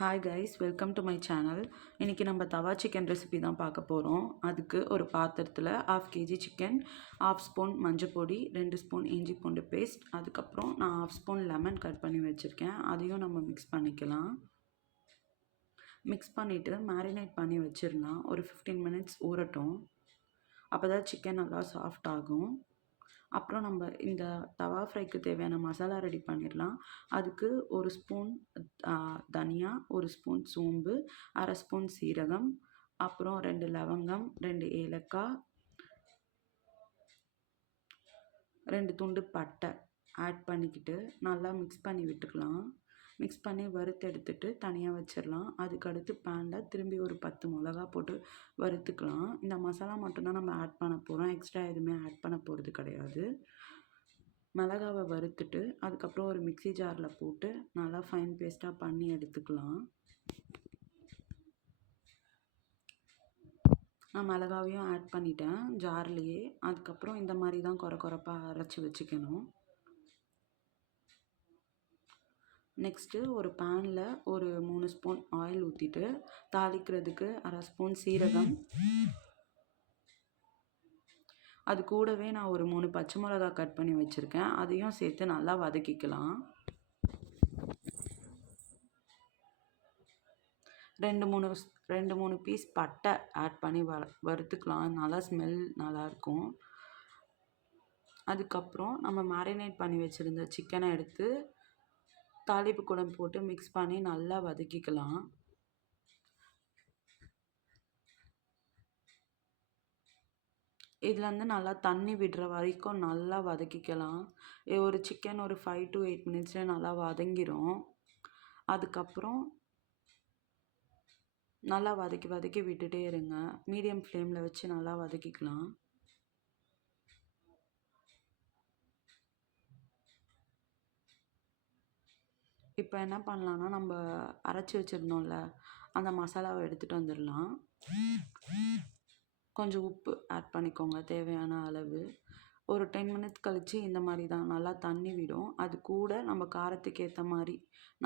Hi guys, welcome to my channel. இன்றைக்கி நம்ம தவா சிக்கன் ரெசிபி தான் பார்க்க போகிறோம். அதுக்கு ஒரு பாத்திரத்தில் 1/2 kg சிக்கன், 1/2 ஸ்பூன் மஞ்சள் பொடி, 2 ஸ்பூன் இஞ்சி பூண்டு பேஸ்ட், அதுக்கப்புறம் நான் 1/2 ஸ்பூன் லெமன் கட் பண்ணி வச்சுருக்கேன். அதையும் நம்ம மிக்ஸ் பண்ணிக்கலாம். மிக்ஸ் பண்ணிவிட்டு மேரினேட் பண்ணி வச்சிடலாம். ஒரு 15 மினிட்ஸ் ஊறட்டும். அப்போ தான் சிக்கன் நல்லா சாஃப்ட் ஆகும். அப்புறம் நம்ம இந்த தவா ஃப்ரைக்கு தேவையான மசாலா ரெடி பண்ணிடலாம். அதுக்கு 1 ஸ்பூன் தனியா, 1 ஸ்பூன் சோம்பு, 1/2 ஸ்பூன் சீரகம், அப்புறம் 2 லவங்கம், 2 ஏலக்காய், 2 துண்டு பட்டை ஆட் பண்ணிக்கிட்டு நல்லா மிக்ஸ் பண்ணி விட்டுக்கலாம். மிக்ஸ் பண்ணி வறுத்து எடுத்துகிட்டு தனியாக வச்சிடலாம். அதுக்கடுத்து பேனில் திரும்பி ஒரு 10 மிளகா போட்டு வறுத்துக்கலாம். இந்த மசாலா மட்டும்தான் நம்ம ஆட் பண்ண போகிறோம். எக்ஸ்ட்ரா எதுவுமே ஆட் பண்ண போகிறது கிடையாது. மிளகாவை வறுத்துட்டு அதுக்கப்புறம் ஒரு மிக்ஸி ஜாரில் போட்டு நல்லா ஃபைன் பேஸ்ட்டாக பண்ணி எடுத்துக்கலாம். நான் மிளகாவையும் ஆட் பண்ணிட்டேன் ஜார்லேயே. அதுக்கப்புறம் இந்த மாதிரி தான் கொரப்பாக அரைச்சி வச்சுக்கணும். நெக்ஸ்ட்டு ஒரு பேனில் ஒரு 3 ஸ்பூன் ஆயில் ஊற்றிட்டு தாளிக்கிறதுக்கு 1/2 ஸ்பூன் சீரகம், அது கூடவே நான் ஒரு 3 பச்சை மிளகா கட் பண்ணி வச்சுருக்கேன். அதையும் சேர்த்து நல்லா வதக்கிக்கலாம். 2-3 பீஸ் பட்டை ஆட் பண்ணி வறுத்துக்கலாம். நல்லா ஸ்மெல் நல்லாயிருக்கும். அதுக்கப்புறம் நம்ம மேரினேட் பண்ணி வச்சுருந்த சிக்கனை எடுத்து தாளிப்பு கூட போட்டு மிக்ஸ் பண்ணி நல்லா வதக்கிக்கலாம். இதுலேருந்து நல்லா தண்ணி விடுற வரைக்கும் நல்லா வதக்கிக்கலாம். ஒரு சிக்கன் ஒரு 5 to 8 மினிட்ஸில் நல்லா வதங்கிடும். அதுக்கப்புறம் நல்லா வதக்கி விட்டுட்டே இருங்க. மீடியம் ஃப்ளேமில் வச்சு நல்லா வதக்கிக்கலாம். இப்போ என்ன பண்ணலான்னா, நம்ம அரைச்சி வச்சுருந்தோம்ல அந்த மசாலாவை எடுத்துகிட்டு வந்துடலாம். கொஞ்சம் உப்பு ஆட் பண்ணிக்கோங்க தேவையான அளவு. ஒரு 10 மினிட்ஸ் கழித்து இந்த மாதிரி தான் நல்லா தண்ணி விடும். அது கூட நம்ம காரத்துக்கு ஏற்ற மாதிரி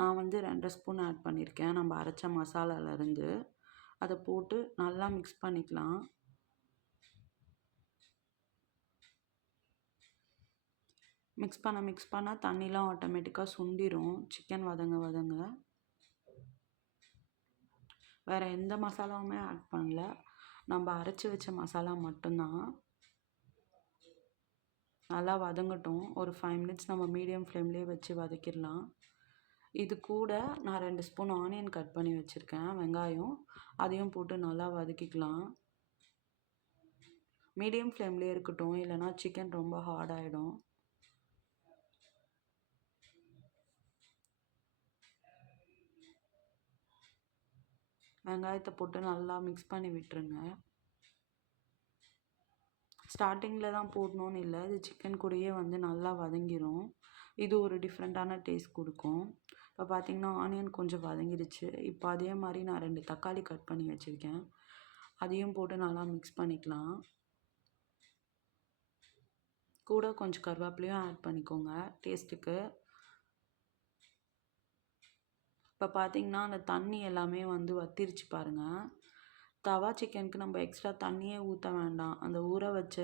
நான் 2 ஸ்பூன் ஆட் பண்ணியிருக்கேன் நம்ம அரைச்ச மசாலாலேருந்து. அதை போட்டு நல்லா மிக்ஸ் பண்ணிக்கலாம். மிக்ஸ் பண்ண தண்ணிலாம் ஆட்டோமேட்டிக்காக சுண்டிடும் சிக்கன் வதங்க. வேறு எந்த மசாலாவுமே ஆட் பண்ணல. நம்ம அரைச்சி வச்ச மசாலா மட்டும்தான். நல்லா வதங்கட்டும். ஒரு 5 மினிட்ஸ் நம்ம மீடியம் ஃப்ளேம்லேயே வச்சு வதக்கிடலாம். இது கூட நான் 2 ஸ்பூன் ஆனியன் கட் பண்ணி வச்சுருக்கேன், வெங்காயம். அதையும் போட்டு நல்லா வதக்கிக்கலாம். மீடியம் ஃப்ளேம்லேயே இருக்கட்டும், இல்லைனா சிக்கன் ரொம்ப ஹார்ட் ஆகிடும். வெங்காயத்தை போட்டு நல்லா மிக்ஸ் பண்ணி விட்டுருங்க. ஸ்டார்டிங்கில் தான் போடணுன்னு இல்லை, இது சிக்கன் கூடயே நல்லா வதங்கிடும். இது ஒரு டிஃப்ரெண்ட்டான டேஸ்ட் கொடுக்கும். இப்போ பார்த்திங்கன்னா ஆனியன் கொஞ்சம் வதங்கிடுச்சு. இப்போ அதே மாதிரி நான் 2 தக்காளி கட் பண்ணி வச்சுருக்கேன், அதையும் போட்டு நல்லா மிக்ஸ் பண்ணிக்கலாம். கூட கொஞ்சம் கருவேப்பிலையும் ஆட் பண்ணிக்கோங்க டேஸ்ட்டுக்கு. இப்போ பார்த்திங்கன்னா அந்த தண்ணி எல்லாமே வத்திருச்சு பாருங்கள். தவா சிக்கனுக்கு நம்ம எக்ஸ்ட்ரா தண்ணியே ஊற்ற வேண்டாம். அந்த ஊற வச்ச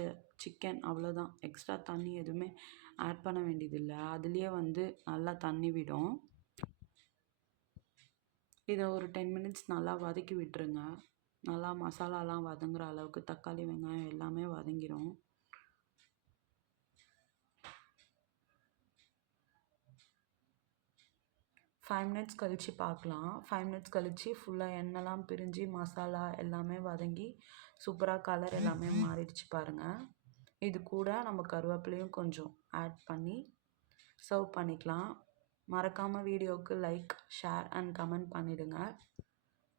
சிக்கன் அவ்வளோதான். எக்ஸ்ட்ரா தண்ணி எதுவுமே ஆட் பண்ண வேண்டியதில்லை. அதுலேயே நல்லா தண்ணி விடும். இதை ஒரு 10 மினிட்ஸ் நல்லா வதக்கி விட்டுருங்க. நல்லா மசாலாலாம் வதங்குற அளவுக்கு தக்காளி வெங்காயம் எல்லாமே வதங்கிடும். 5 மினிட்ஸ் கழித்து பார்க்கலாம். 5 மினிட்ஸ் கழித்து ஃபுல்லாக எண்ணெய்லாம் பிரிஞ்சு மசாலா எல்லாமே வதங்கி சூப்பராக கலர் எல்லாமே மாறிடுச்சு பாருங்கள். இது கூட நம்ம கருவேப்பிலையும் கொஞ்சம் ஆட் பண்ணி சர்வ் பண்ணிக்கலாம். மறக்காமல் வீடியோவுக்கு லைக், ஷேர் அண்ட் கமெண்ட் பண்ணிவிடுங்க.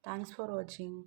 தேங்க்ஸ் ஃபார் வாட்சிங்.